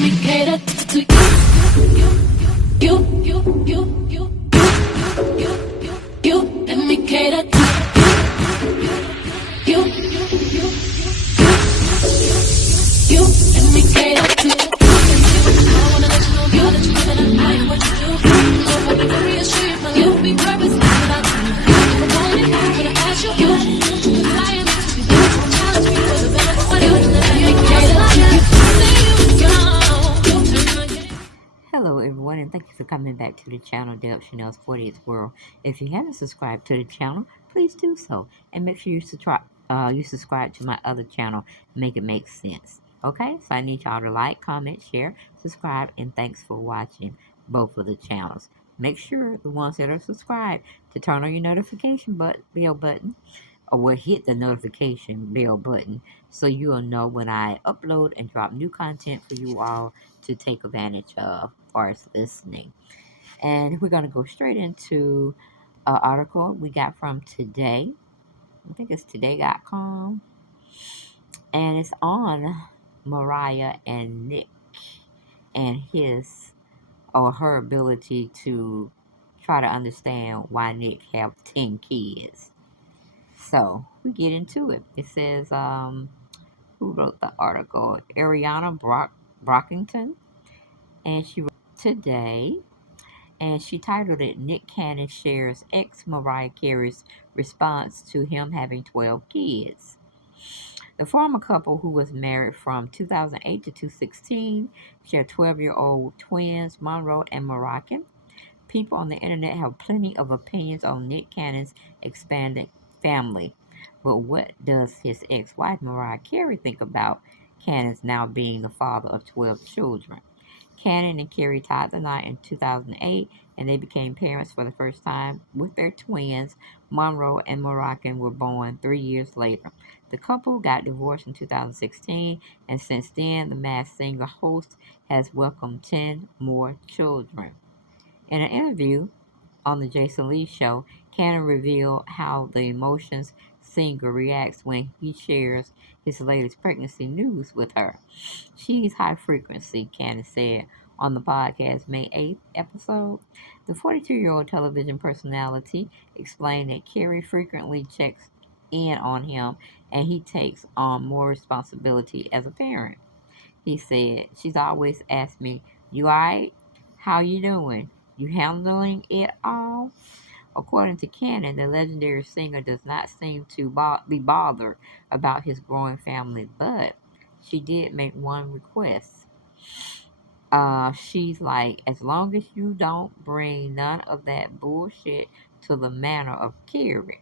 me cater to you. Let me cater to you. Let me cater to you. I wanna let you know, girl, that you know that I like what you do. So if I be very assured, my life will be purpose without you. If I want it, I'm gonna ask you. Cause I am to be there. Challenge me for the better for you. Let me cater to you. Hello everyone, and thank you for coming back to the channel, Deb Chanel's 40th World. If you haven't subscribed to the channel, please do so, and make sure you subscribe to my other channel, Make It Make Sense. Okay, so I need y'all to like, comment, share, subscribe, and thanks for watching both of the channels. Make sure the ones that are subscribed to turn on your notification bell button, or will hit the notification bell button so you'll know when I upload and drop new content for you all to take advantage of or listening. And we're going to go straight into an article we got from Today. I think it's today.com. And it's on Mariah and Nick and his or her ability to try to understand why Nick have 10 kids. So we get into it. It says, who wrote the article? Ariana Brockington. And she wrote Today. And she titled it, NickCannon shares ex-Mariah Carey's response to him having 12 kids. The former couple, who was married from 2008 to 2016, shared 12-year-old twins, Monroe and Mariah. People on the internet have plenty of opinions on NickCannon's expanded family. But what does his ex-wife, Mariah Carey, think about Cannon's now being the father of 12 children? Cannon and Carey tied the knot in 2008, and they became parents for the first time with their twins. Monroe and Mariah were born 3 years later. The couple got divorced in 2016, and since then, the Masked Singer host has welcomed 10 more children. In an interview on the Jason Lee Show, Cannon revealed how the emotions singer reacts when he shares his latest pregnancy news with her. She's high frequency, Cannon said on the podcast May 8th episode. The 42-year-old television personality explained that Carey frequently checks in on him and he takes on more responsibility as a parent. He said, she's always asked me, "You alright? How you doing? You handling it all?" According to Cannon, the legendary singer does not seem to be bothered about his growing family, but she did make one request. She's like, as long as you don't bring none of that bullshit to the manor of Carey,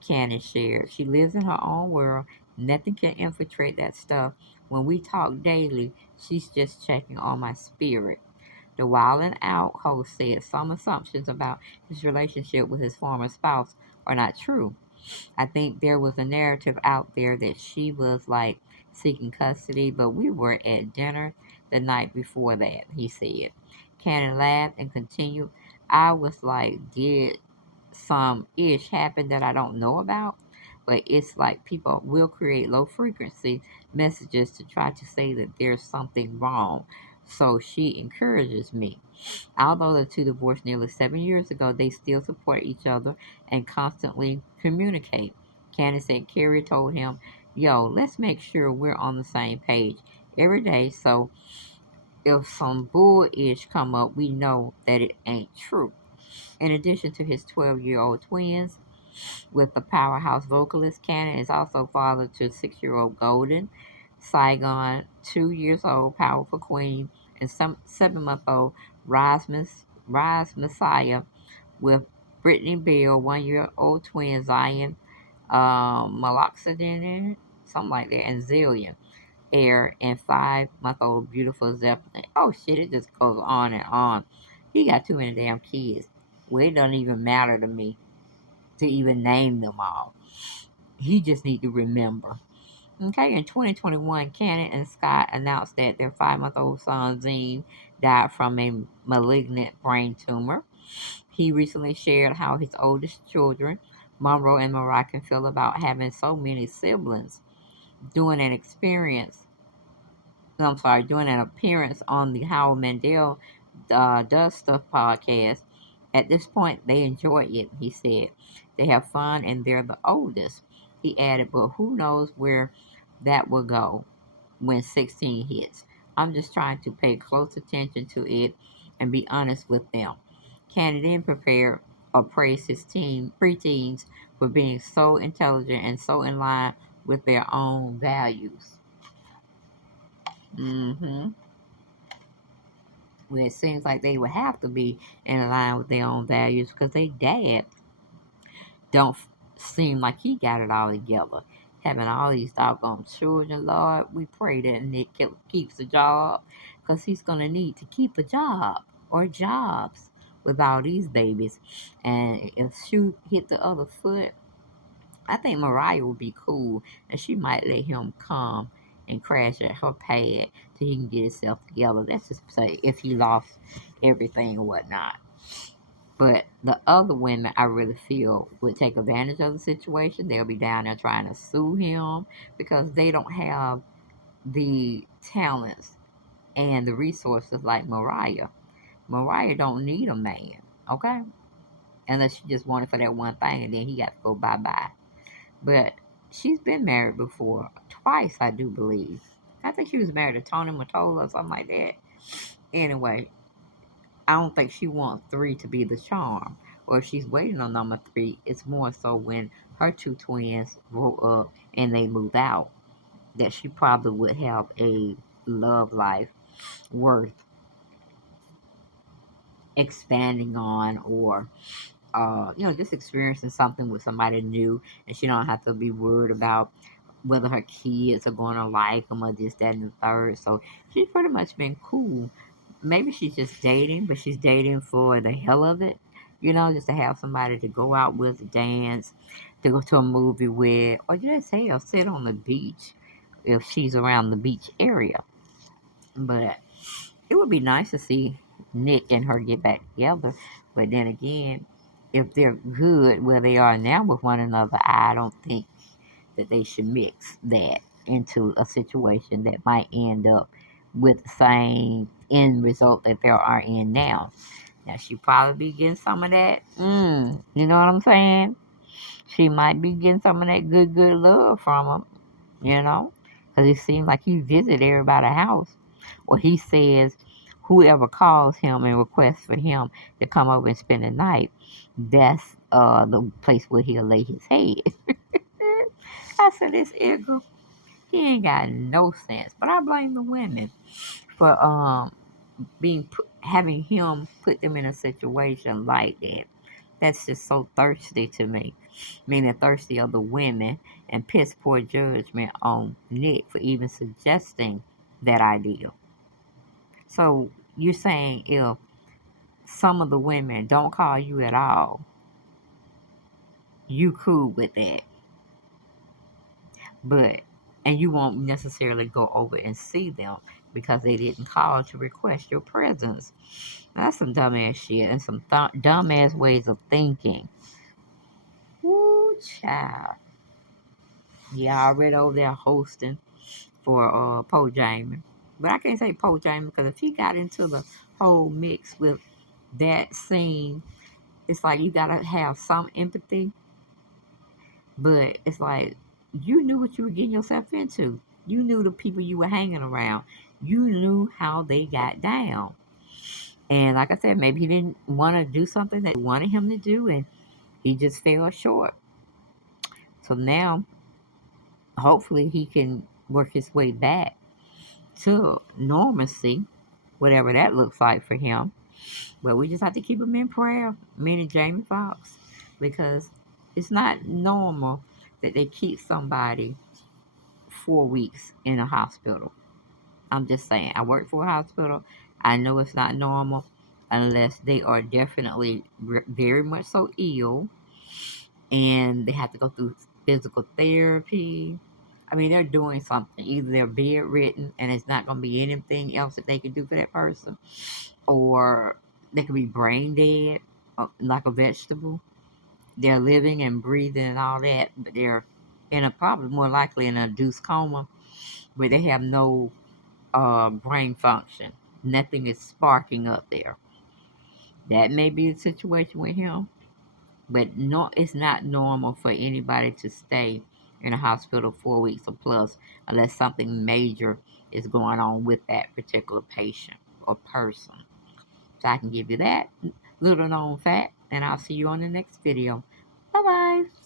Cannon shared. She lives in her own world. Nothing can infiltrate that stuff. When we talk daily, she's just checking on my spirit. The Wild 'N Out host said some assumptions about his relationship with his former spouse are not true. I think there was a narrative out there that she was like seeking custody, but we were at dinner the night before that, he said. Cannon laughed and continued, I was like, did some ish happen that I don't know about? But it's like people will create low frequency messages to try to say that there's something wrong. So she encourages me. Although the two divorced nearly 7 years ago, they still support each other and constantly communicate. Cannon said Carey told him, yo, let's make sure we're on the same page every day, so if some bull-ish come up, we know that it ain't true. In addition to his 12-year-old twins, with the powerhouse vocalist, Cannon is also father to 6-year-old Golden, Saigon, 2 years old powerful queen, and 7-month-old Rise Messiah, with Brittany Bell, 1-year-old twin Zion, Maloxidine, something like that, and Zillion, Air, and 5-month-old beautiful Zeppelin. Oh shit, it just goes on and on. He got too many damn kids. Well, it doesn't even matter to me to even name them all. He just need to remember. Okay, in 2021, Cannon and Scott announced that their 5-month-old son, Zine, died from a malignant brain tumor. He recently shared how his oldest children, Monroe and Mariah, feel about having so many siblings. During an experience no, I'm sorry, doing an appearance on the Howard Mandel Does Stuff podcast. At this point, they enjoy it, he said. They have fun and they're the oldest. He added, but who knows where that will go when 16 hits. I'm just trying to pay close attention to it and be honest with them. Cannon then prepared or praised his preteens for being so intelligent and so in line with their own values. Mm-hmm. Well, it seems like they would have to be in line with their own values because they dad don't seem like he got it all together. Having all these doggone children, Lord, we pray that Nick keeps a job because he's going to need to keep a job or jobs with all these babies. And if shoe hit the other foot, I think Mariah would be cool and she might let him come and crash at her pad till he can get himself together. That's just say if he lost everything or whatnot. But the other women, I really feel, would take advantage of the situation. They'll be down there trying to sue him because they don't have the talents and the resources like Mariah. Mariah don't need a man, okay? Unless she just wanted for that one thing and then he got to go bye-bye. But she's been married before, twice, I do believe. I think she was married to Tony Mottola or something like that. Anyway, I don't think she wants three to be the charm. Or if she's waiting on number three, it's more so when her two twins grow up and they move out that she probably would have a love life worth expanding on or just experiencing something with somebody new and she don't have to be worried about whether her kids are going to like them or this, that, and the third. So she's pretty much been cool. Maybe she's just dating, but she's dating for the hell of it. Just to have somebody to go out with, to dance, to go to a movie with, or just hell, sit on the beach if she's around the beach area. But it would be nice to see Nick and her get back together. But then again, if they're good where they are now with one another, I don't think that they should mix that into a situation that might end up with the same end result that they are in now. Now, she probably be getting some of that. You know what I'm saying? She might be getting some of that good love from him, you know? Because it seems like he visit everybody's house. Or he says whoever calls him and requests for him to come over and spend the night, that's the place where he'll lay his head. I said, this Edgar, he ain't got no sense. But I blame the women for having him put them in a situation like that. That's just so thirsty to me. Meaning thirsty of the women and piss poor judgment on Nick for even suggesting that idea. So you're saying if some of the women don't call you at all, you cool with that. But and you won't necessarily go over and see them because they didn't call to request your presence. That's some dumbass shit and some dumbass ways of thinking. Woo, child. Yeah, I already over there hosting for Poe Jamin. But I can't say Poe Jamin because if he got into the whole mix with that scene, it's like you gotta have some empathy. But it's like you knew what you were getting yourself into. You knew the people you were hanging around. You knew how they got down. And like I said, maybe he didn't want to do something that you wanted him to do, and he just fell short. So now, hopefully, he can work his way back to normalcy, whatever that looks like for him. But we just have to keep him in prayer, meaning Jamie Foxx, because it's not normal that they keep somebody 4 weeks in a hospital. I'm just saying, I work for a hospital. I know it's not normal unless they are definitely very much so ill and they have to go through physical therapy. I mean, they're doing something. Either they're bedridden and it's not going to be anything else that they can do for that person, or they could be brain dead, like a vegetable. They're living and breathing and all that, but they're probably more likely in a induced coma where they have no brain function. Nothing is sparking up there. That may be the situation with him, but no, it's not normal for anybody to stay in a hospital 4 weeks or plus unless something major is going on with that particular patient or person. So I can give you that little known fact, and I'll see you on the next video. Bye bye.